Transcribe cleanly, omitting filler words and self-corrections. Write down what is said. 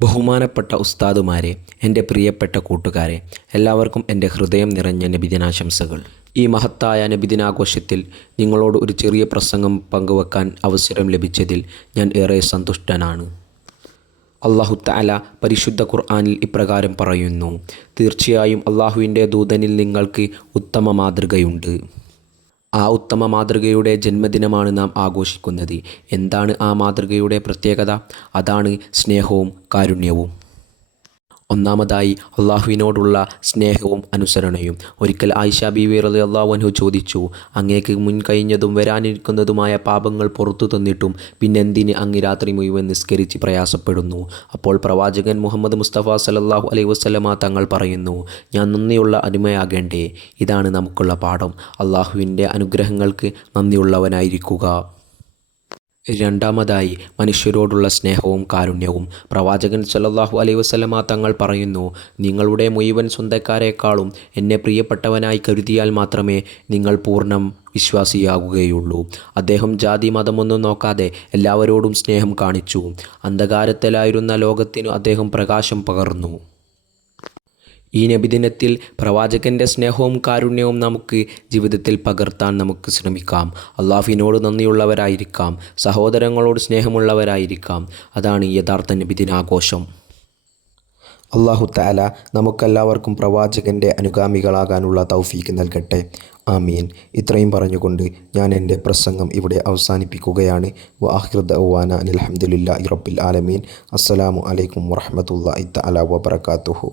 ബഹുമാനപ്പെട്ട ഉസ്താദുമാരെ, എൻ്റെ പ്രിയപ്പെട്ട കൂട്ടുകാരെ, എല്ലാവർക്കും എൻ്റെ ഹൃദയം നിറഞ്ഞ നബിദിനാശംസകൾ. ഈ മഹത്തായ നബിദിനാഘോഷത്തിൽ നിങ്ങളോട് ഒരു ചെറിയ പ്രസംഗം പങ്കുവെക്കാൻ അവസരം ലഭിച്ചതിൽ ഞാൻ ഏറെ സന്തുഷ്ടനാണ്. അല്ലാഹു തആല പരിശുദ്ധ ഖുർആനിൽ ഇപ്രകാരം പറയുന്നു: തീർച്ചയായും അല്ലാഹുവിൻ്റെ ദൂതനിൽ നിങ്ങൾക്ക് ഉത്തമ മാതൃകയുണ്ട്. ആ ഉത്തമ മാതൃകയുടെ ജന്മദിനമാണ് നാം ആഘോഷിക്കുന്നത്. എന്താണ് ആ മാതൃകയുടെ പ്രത്യേകത? അതാണ് സ്നേഹവും കാരുണ്യവും. ഒന്നാമതായി അള്ളാഹുവിനോടുള്ള സ്നേഹവും അനുസരണയും. ഒരിക്കൽ ആയിഷ ബീവി റളിയല്ലാഹു അൻഹ ചോദിച്ചു: അങ്ങേക്ക് മുൻകഴിഞ്ഞതും വരാനിരിക്കുന്നതുമായ പാപങ്ങൾ പുറത്തു തന്നിട്ടും പിന്നെന്തിന് അങ്ങ് രാത്രി മുഴുവൻ നിസ്കരിച്ച് പ്രയാസപ്പെടുന്നു? അപ്പോൾ പ്രവാചകൻ മുഹമ്മദ് മുസ്തഫ സല്ലല്ലാഹു അലൈഹി വസല്ലമ തങ്ങൾ പറയുന്നു: ഞാൻ നന്ദിയുള്ള അടിമയാകേണ്ടേ? ഇതാണ് നമുക്കുള്ള പാഠം. അള്ളാഹുവിൻ്റെ അനുഗ്രഹങ്ങൾക്ക് നന്ദിയുള്ളവനായിരിക്കുക. രണ്ടാമതായി മനുഷ്യരോടുള്ള സ്നേഹവും കാരുണ്യവും. പ്രവാചകൻ സല്ലല്ലാഹു അലൈഹി വസല്ലമ തങ്ങൾ പറയുന്നു: നിങ്ങളുടെ മുഴുവൻ സ്വന്തക്കാരെക്കാളും എന്നെ പ്രിയപ്പെട്ടവനായി കരുതിയാൽ മാത്രമേ നിങ്ങൾ പൂർണ്ണ വിശ്വാസിയാകുകയുള്ളൂ. അദ്ദേഹം ജാതി മതമൊന്നും നോക്കാതെ എല്ലാവരോടും സ്നേഹം കാണിച്ചു. അന്ധകാരത്തിലായിരുന്ന ലോകത്തിനു അദ്ദേഹം പ്രകാശം പകർന്നു. ഈ നബിദിനത്തിൽ പ്രവാചകൻ്റെ സ്നേഹവും കാരുണ്യവും നമുക്ക് ജീവിതത്തിൽ പകർത്താൻ നമുക്ക് ശ്രമിക്കാം. അള്ളാഹുവിനോട് നന്ദിയുള്ളവരായിരിക്കാം, സഹോദരങ്ങളോട് സ്നേഹമുള്ളവരായിരിക്കാം. അതാണ് യഥാർത്ഥ നബിദിനാഘോഷം. അല്ലാഹു തആല നമുക്കെല്ലാവർക്കും പ്രവാചകൻ്റെ അനുഗാമികളാകാനുള്ള തൗഫീക്ക് നൽകട്ടെ. ആമീൻ. ഇത്രയും പറഞ്ഞുകൊണ്ട് ഞാൻ എൻ്റെ പ്രസംഗം ഇവിടെ അവസാനിപ്പിക്കുകയാണ്. വആഖിറു ദഅ്വാനാ അനിൽ ഹംദുലില്ലാഹി റബ്ബിൽ ആലമീൻ. അസ്സലാമു അലൈക്കും വറഹ്മത്തുള്ളാഹി തആല വബറകാതുഹു.